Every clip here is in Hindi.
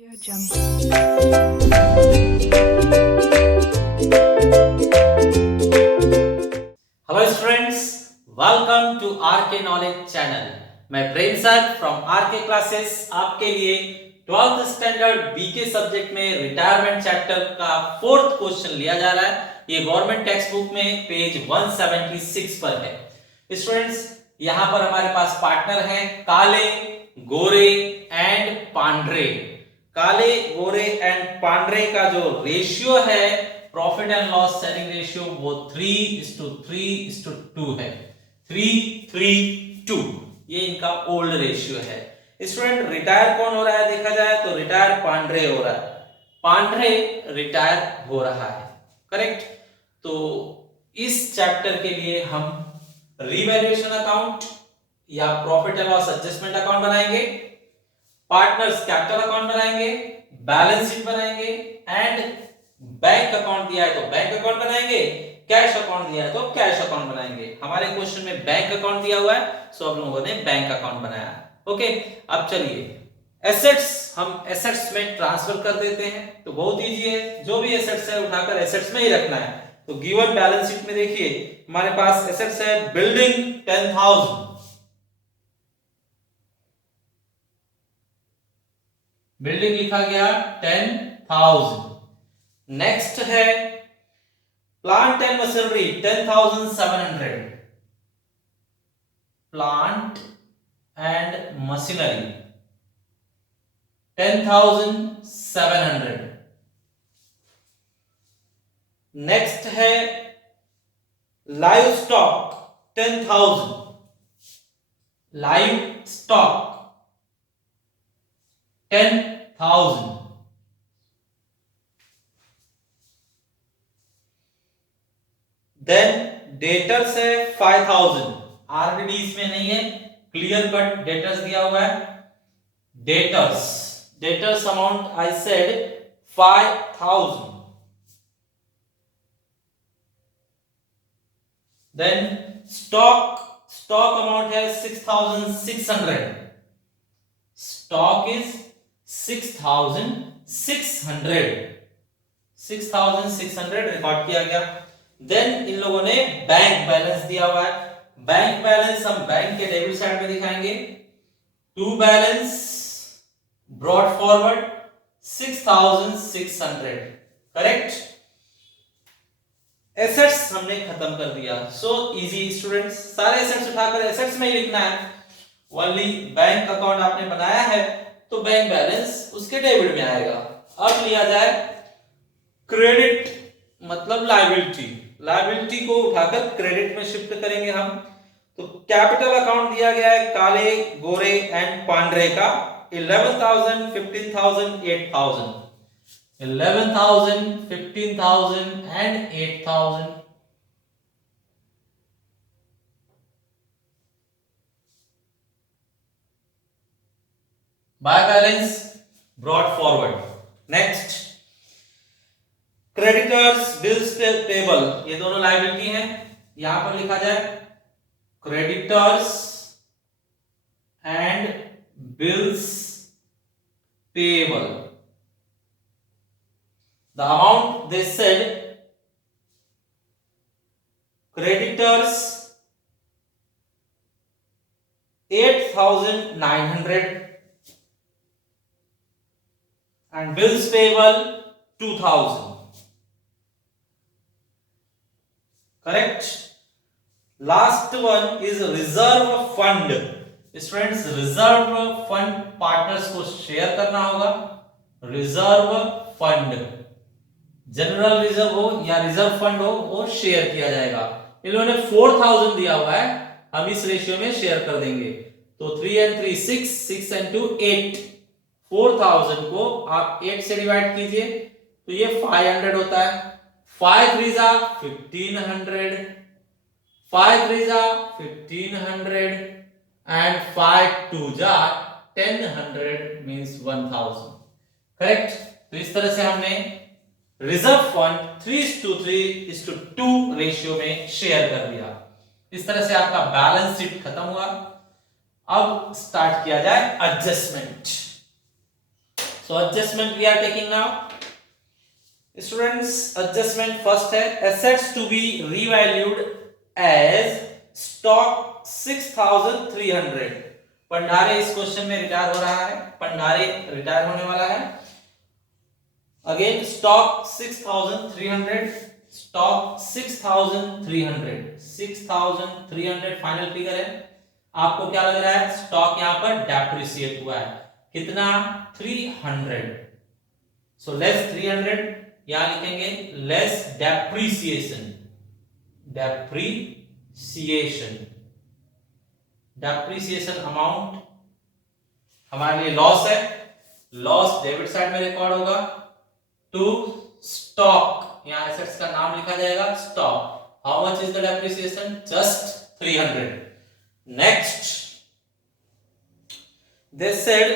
Hello students, welcome to RK knowledge channel. मैं Prem sir from RK classes आपके लिए 12th स्टैंडर्ड बीके सब्जेक्ट में रिटायरमेंट चैप्टर का 4th क्वेश्चन लिया जा रहा है। ये गवर्नमेंट टेक्स्ट बुक में पेज 176 पर है। स्टूडेंट्स, यहाँ पर हमारे पास पार्टनर हैं काले, गोरे एंड पांडरे। काले, गोरे एंड पांडरे का जो रेशियो है profit and loss sharing ratio वो 3:3:2 है। 3:3:2 ये इनका ओल्ड रेशियो है। स्टूडेंट, रिटायर कौन हो रहा है देखा जाए तो रिटायर पांडरे हो रहा है। पांडरे रिटायर हो रहा है, करेक्ट। तो इस चैप्टर के लिए हम रिवैल्यूएशन अकाउंट या profit and loss adjustment account बनाएंगे, पार्टनर्स कैपिटल अकाउंट बनाएंगे, बैलेंस शीट बनाएंगे एंड बैंक अकाउंट दिया है तो बैंक अकाउंट बनाएंगे, कैश अकाउंट दिया है तो कैश अकाउंट बनाएंगे। हमारे क्वेश्चन में बैंक अकाउंट दिया हुआ है, सो हम लोगों ने बैंक अकाउंट बनाया। ओके, अब चलिए एसेट्स, हम एसेट्स में ट्रांसफर कर देते हैं तो बहुत इजी है। जो भी एसेट्स है उठाकर एसेट्स में ही रखना है। तो गिवन बैलेंस शीट में देखिए हमारे पास एसेट्स है बिल्डिंग 10,000, बिल्डिंग लिखा गया 10,000। नेक्स्ट है plant and machinery 10,700, plant and machinery 10,700। Next है livestock 10,000, livestock 10,000। Then debtors है 5,000, आरडीडी इसमें नहीं है, क्लियर कट डेटर्स दिया हुआ है। Debtors amount I said 5,000। Then stock amount है 6,600, स्टॉक इज 6,600 रिकॉर्ड किया गया। देन इन लोगों ने बैंक बैलेंस दिया हुआ है। बैंक बैलेंस हम बैंक के डेबिट साइड में दिखाएंगे। To balance brought forward 6,600, correct. Assets हमने खत्म कर दिया, सो इजी स्टूडेंट्स, सारे एसेट्स उठाकर एसेट्स में ही लिखना है। ओनली बैंक अकाउंट आपने बनाया है तो बैंक बैलेंस उसके डेबिट में आएगा। अब लिया जाए क्रेडिट मतलब लायबिलिटी को उठाकर क्रेडिट में शिफ्ट करेंगे हम। तो कैपिटल अकाउंट दिया गया है काले, गोरे एंड पांडरे का 11,000, 15,000, 8,000, 11,000, 15,000 and 8,000। By balance brought forward. Next creditors bills payable, ये दोनों लायबिलिटी हैं। यहां पर लिखा जाए creditors and bills payable. The amount they said creditors 8,900 and bills payable 2,000, correct. Last one is reserve fund. Students, reserve fund partners को शेयर करना होगा। रिजर्व फंड, जनरल रिजर्व हो या रिजर्व फंड हो, वो शेयर किया जाएगा। इन्होंने 4,000 दिया हुआ है, हम इस रेशियो में शेयर कर देंगे। तो 3 and 3 6, 6 and 2 8, 4,000 को आप 8 से डिवाइड कीजिए तो ये 500 होता है। 5 3 जा 1,500, 5 3 जा 1,500 and 5 2 जा 1000 means 1,000, करेक्ट। तो इस तरह से हमने रिजर्व फंड 3:3:2 रेशियो में शेयर कर दिया। इस तरह से आपका बैलेंस शीट खत्म हुआ। अब स्टार्ट किया जाए adjustment. So adjustment we are taking now. Students, adjustment first है assets to be revalued as stock 6300. भंडारे इस क्वेश्चन में रिटायर हो रहा है, भंडारे रिटायर होने वाला है. Again stock 6300, stock 6300 final figure है. आपको क्या लग रहा है? स्टॉक यहां पर डेप्रिसिएट हुआ है. कितना? 300. सो लेस 300, यहां लिखेंगे लेस डेप्रिसिएशन. डेप्रिसिएशन अमाउंट हमारे लिए लॉस है. लॉस डेबिट साइड में रिकॉर्ड होगा. टू स्टॉक, यहां एसेट्स का नाम लिखा जाएगा stock. How much is the depreciation? Just 300. Next they said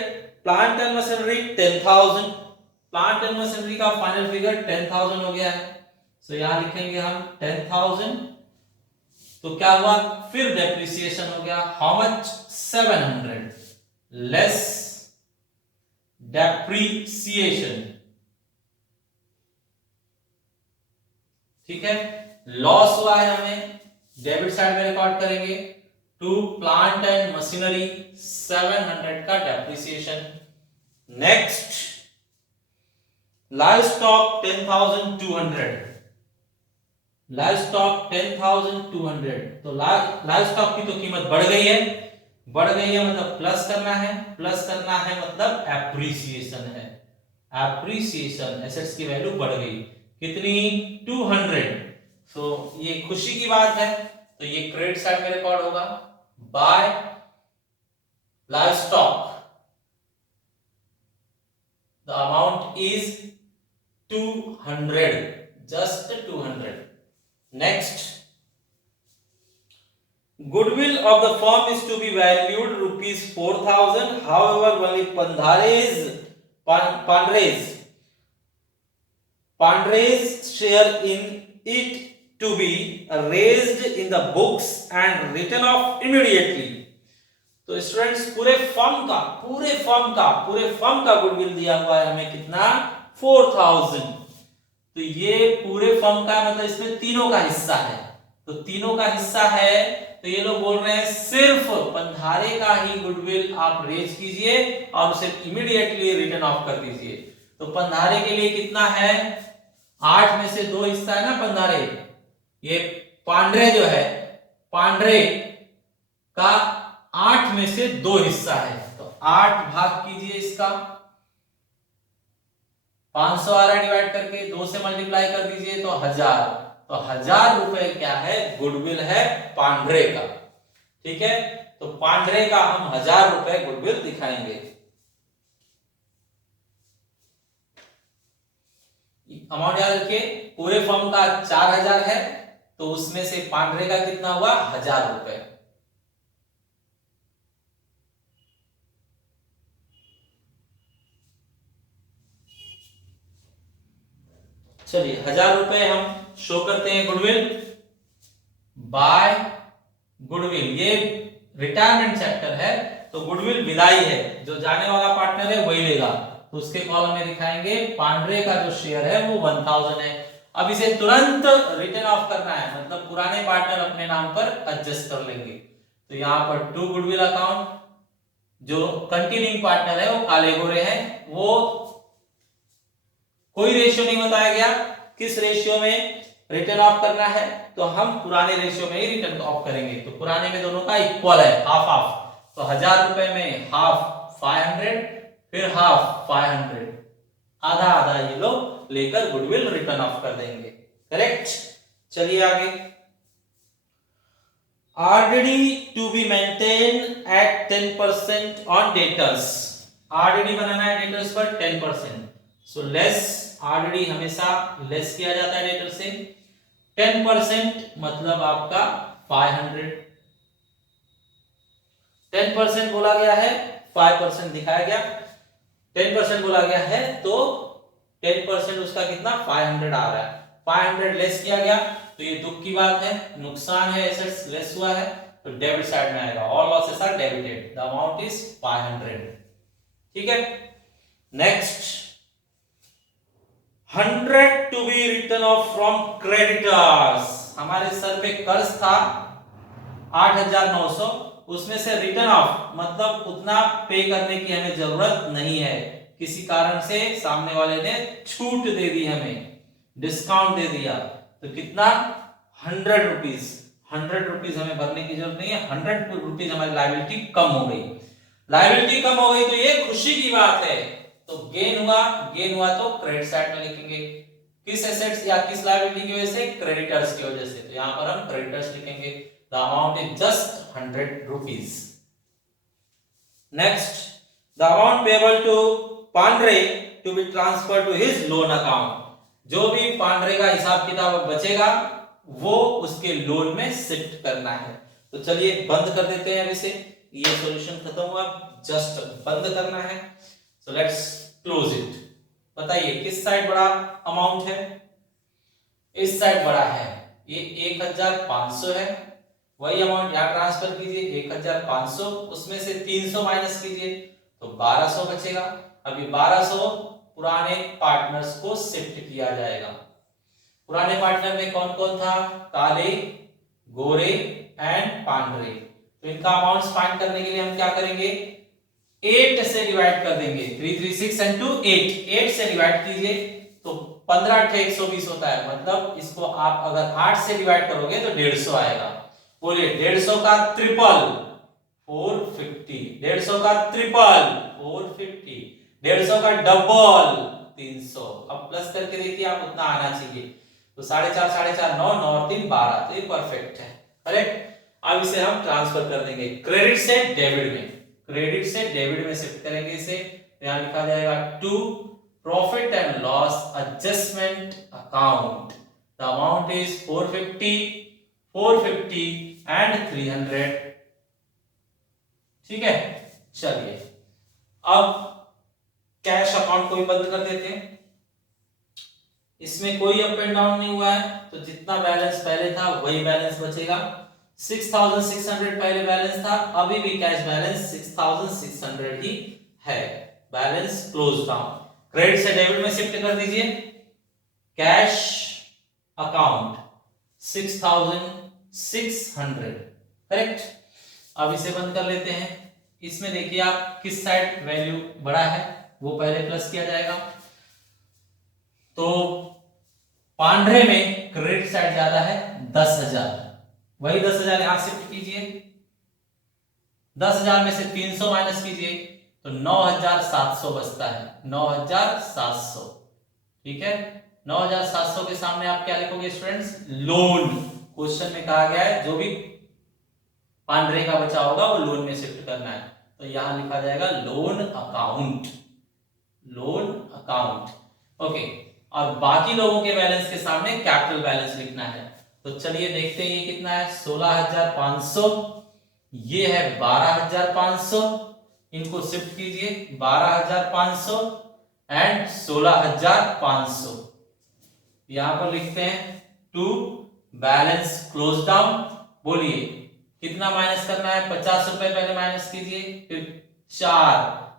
plant and machinery 10,000. Plant and machinery का फाइनल फिगर 10,000 हो गया है. सो यहां लिखेंगे हम 10,000. तो क्या हुआ? फिर डेप्रिसिएशन हो गया. How much? 700. Less depreciation. ठीक है, लॉस हुआ है हमें, डेबिट साइड में रिकॉर्ड करेंगे. टू प्लांट एंड मशीनरी 700 का depreciation. Next live stock 10,200. Live stock 10,200. तो लाइव स्टॉक की तो कीमत बढ़ गई है. बढ़ गई है मतलब प्लस करना है. प्लस करना है मतलब एप्रिसिएशन है. एप्रिसिएशन, एसेट्स की वैल्यू बढ़ गई. कितनी? 200. सो ये खुशी की बात है, तो ये क्रेडिट साइड में रिकॉर्ड होगा. By live stock the amount is 200. Just 200. Next goodwill of the firm is to be valued rupees 4,000. However, only Pandre's share in it to be raised in the books and written off immediately. तो स्टूडेंट्स पूरे फर्म का गुडविल दिया हुआ है हमें. कितना? 4,000. तो ये पूरे फर्म का मतलब इसमें तीनों का हिस्सा है. तो तीनों का हिस्सा है, तो ये लोग बोल रहे हैं सिर्फ पंधारे का ही गुडविल आप रेज कीजिए और उसे इमीडिएटली रिटर्न ऑफ कर दीजिए. तो पंधारे के लिए कितना है? 8 में से 2 हिस्सा है ना पंधारे. ये पांड्रे जो है, पांड्रे का 8 में से 2 हिस्सा है. तो 8 भाग कीजिए इसका. 500 आ रहा है, डिवाइड करके 2 से मल्टीप्लाई कर दीजिए तो 1000. तो 1000 रुपए क्या है? गुडविल है पांड्रे का. ठीक है, तो पांड्रे का हम 1000 रुपए गुडविल दिखाएंगे. अमाउंट याद रखिए, पूरे फर्म का 4000 है, तो उसमें से पांड्रे का कितना हुआ? 1000 रुपए. चलिए 1000 रुपए हम शो करते हैं गुडविल. बाय गुडविल, ये रिटायरमेंट चैप्टर है, तो गुडविल विदाई है. जो जाने वाला पार्टनर है वही लेगा. तो उसके कॉलम में दिखाएंगे पांड्रे का जो शेयर है वो 1000 है. अब इसे तुरंत रिटर्न ऑफ करना है, मतलब पुराने पार्टनर अपने नाम पर एडजस्ट कर लेंगे. तो यहां पर टू गुडविल अकाउंट, जो कंटिन्यूइंग पार्टनर है वो काले गोरे हैं. वो कोई रेशियो नहीं बताया गया किस रेशियो में रिटर्न ऑफ करना है, तो हम पुराने रेशियो में ही रिटर्न ऑफ करेंगे. तो पुराने में दोनों का इक्वल है, हाफ हाफ. तो 1000 रुपए में हाफ 500, फिर हाफ 500, आधा आधा ये लोग लेकर गुडविल रिटर्न ऑफ कर देंगे. करेक्ट. चलिए आगे. RDD to be maintain at 10% on debtors. RDD बनाना है डेटर्स पर 10%. सो लेस आरडीडी हमेशा लेस किया जाता है डेटर से. 10% मतलब आपका 500. 10% बोला गया है, 5% दिखाया गया. 10% बोला गया है तो 10% उसका कितना? 500 आ रहा है. 500 लेस किया गया तो ये दुख की बात है, नुकसान है. एसेट्स लेस हुआ है तो डेबिट साइड में आएगा. All losses are debited. The amount is 500. ठीक है. Next 100 to be return of from creditors. हमारे सर पे कर्ज था 8,900, उसमें से रिटर्न ऑफ मतलब उतना पे करने की हमें जरूरत नहीं है, किसी कारण से सामने वाले ने छूट दे दी, हमें डिस्काउंट दे दिया, तो कितना 100 रुपीज। 100 रुपीज हमें भरने की जरूरत नहीं है, 100 रुपीज हमारी लायबिलिटी कम हो गई। लायबिलिटी कम हो गई तो ये खुशी की बात है, तो गेन हुआ तो क्रेडिट साइड में लिखेंगे। किस एसेट्स या किस लायबिलिटी की वजह से? क्रेडिटर्स की वजह से, तो यहां पर हम क्रेडिटर्स लिखेंगे। The amount is just 100 rupees. Next, the amount payable to Pandre to be transfer to his loan account. जो भी पांड्रे का हिसाब किताब बचेगा वो उसके लोन में शिफ्ट करना है। तो चलिए बंद कर देते हैं। अभी से ये सॉल्यूशन खत्म हुआ, जस्ट बंद करना है। So let's close it. बताइए किस साइड बड़ा अमाउंट है? इस साइड बड़ा है, ये 1,500 है। वही अमाउंट यहां ट्रांसफर कीजिए 1,500, उसमें से 300 माइनस कीजिए तो 1,200 बचेगा। अभी 1,200 पुराने पार्टनर्स को शिफ्ट किया जाएगा। पुराने पार्टनर में कौन कौन था? काले, गोरे एंड पांडरे। तो इनका अमाउंट्स फाइंड करने के लिए हम क्या करेंगे? 8 से डिवाइड कर देंगे। 336 into 8 से डिवाइड कीजिए तो 15 × 120 होता है। मतलब इसको आप अगर 8 से डिवाइड करोगे तो 150 आएगा। बोलिए 150 का ट्रिपल 450, 150 का ट्रिपल 450, 150 का डबल 300। अब प्लस करके देखिए आप, उतना आना चाहिए। तो 4.5 4.5 9 9 और 3 12, तो ये परफेक्ट है, करेक्ट। अब इसे हम ट्रांसफर कर देंगे क्रेडिट से डेबिट में। क्रेडिट से डेबिट में शिफ्ट करेंगे इसे। यहां लिखा जाएगा to profit and loss adjustment account. The amount is 450 and 300। ठीक है, चलिए अब कैश अकाउंट को भी बंद कर देते हैं। इसमें कोई अप एंड डाउन नहीं हुआ है, तो जितना बैलेंस पहले था वही बैलेंस बचेगा। 6,600 पहले बैलेंस था, अभी भी कैश बैलेंस 6,600 ही है। Balance close down. क्रेडिट से डेबिट में शिफ्ट कर दीजिए। Cash account 6,600, correct. अब इसे बंद कर लेते हैं। इसमें देखिए आप किस साइड वैल्यू बड़ा है वो पहले प्लस किया जाएगा। तो पांड्रे में क्रेडिट साइड ज्यादा है 10,000, वही 10,000 यहां शिफ्ट कीजिए। 10,000 में से 300 माइनस कीजिए तो 9,700 बचता है, 9,700। ठीक है, 9,700 के सामने आप क्या लिखोगे स्टूडेंट्स? लोन। क्वेश्चन में कहा गया है जो भी पांड्रे का बचा होगा वो लोन में शिफ्ट करना है, तो यहां लिखा जाएगा loan account. Loan account, okay. और बाकी लोगों के बैलेंस के सामने कैपिटल बैलेंस लिखना है। तो चलिए देखते हैं ये कितना है। 16,500, ये है 12,500। इनको शिफ्ट कीजिए 12,500 एंड 16,500। यहां पर लिखते हैं टू बैलेंस क्लोज डाउन। बोलिए कितना माइनस करना है? 50 रुपए पहले माइनस कीजिए, फिर 4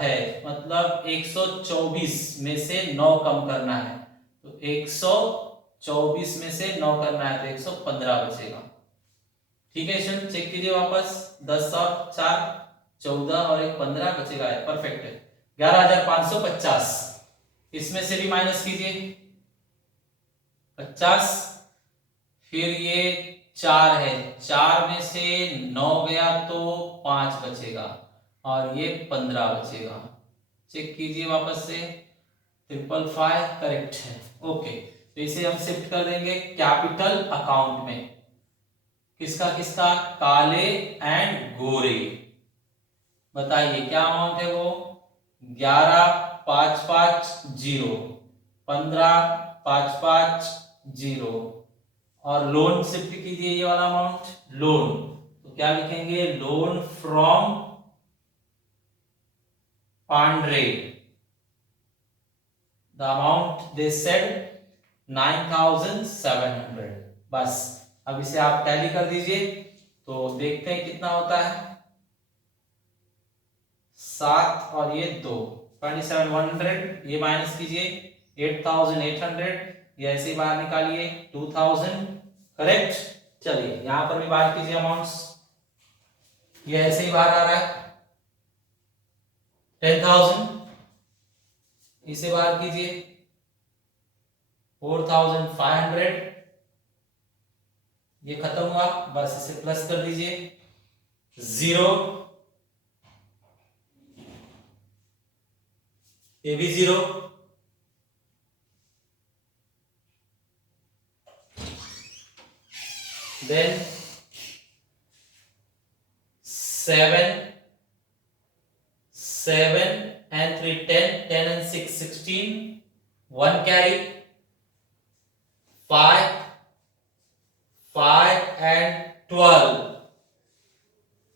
है, मतलब 124 में से 9 कम करना है, तो 124 में से 9 करना है तो 115 बचेगा। ठीक है स्टूडेंट, चेक कीजिए वापस। 10 और 4 14 और 1 15 बचेगा, है परफेक्ट है। 11,550, इसमें से भी माइनस कीजिए 50, फिर ये 4 है, 4 में से 9 गया तो 5 बचेगा और ये 15 बचेगा। चेक कीजिए वापस से। 555 करेक्ट है, ओके। तो इसे हम शिफ्ट कर देंगे कैपिटल अकाउंट में। किसका किसका? काले एंड गोरे। बताइए क्या अमाउंट है वो? 11,550, 15,550 और लोन शिफ्ट कीजिए ये वाला अमाउंट लोन। तो क्या लिखेंगे? Loan from Pandre. The amount they said 9,700। बस अब इसे आप टैली कर दीजिए तो देखते हैं कितना होता है। 7 और ये 2, 27,100 ये माइनस कीजिए, 8,800 ये ऐसे ही बाहर निकालिए, 2,000 करेक्ट। चलिए यहां पर भी बाहर कीजिए अमाउंट्स, ये ऐसे ही बाहर आ रहा है 10,000, इसे बाहर कीजिए 4,500 ये खत्म हुआ, बस इसे प्लस कर दीजिए, 0 ये भी 0, then 7 and 3 10, 10 and 6 16, 1 carry, 5 and 12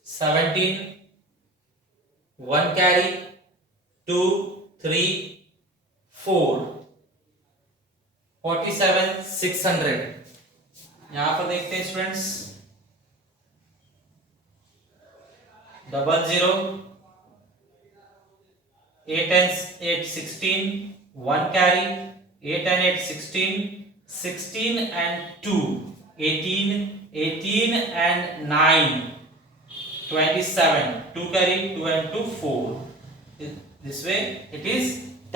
17, 1 carry, 2 3 4 47,600। यहां पर देखते हैं students, 00 8 and 8 16, 1 carry, 8 and 8 16, 16 and 2 18, 18 and 9 27, 2 carry, 2 and 2 4, this way it is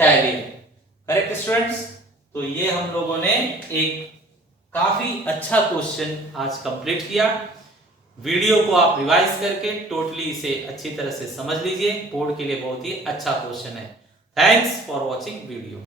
tallied, correct students। तो ये हम लोगों ने एक काफी अच्छा क्वेश्चन आज कंप्लीट किया। वीडियो को आप रिवाइज करके टोटली इसे अच्छी तरह से समझ लीजिए, बोर्ड के लिए बहुत ही अच्छा क्वेश्चन है। Thanks for watching video.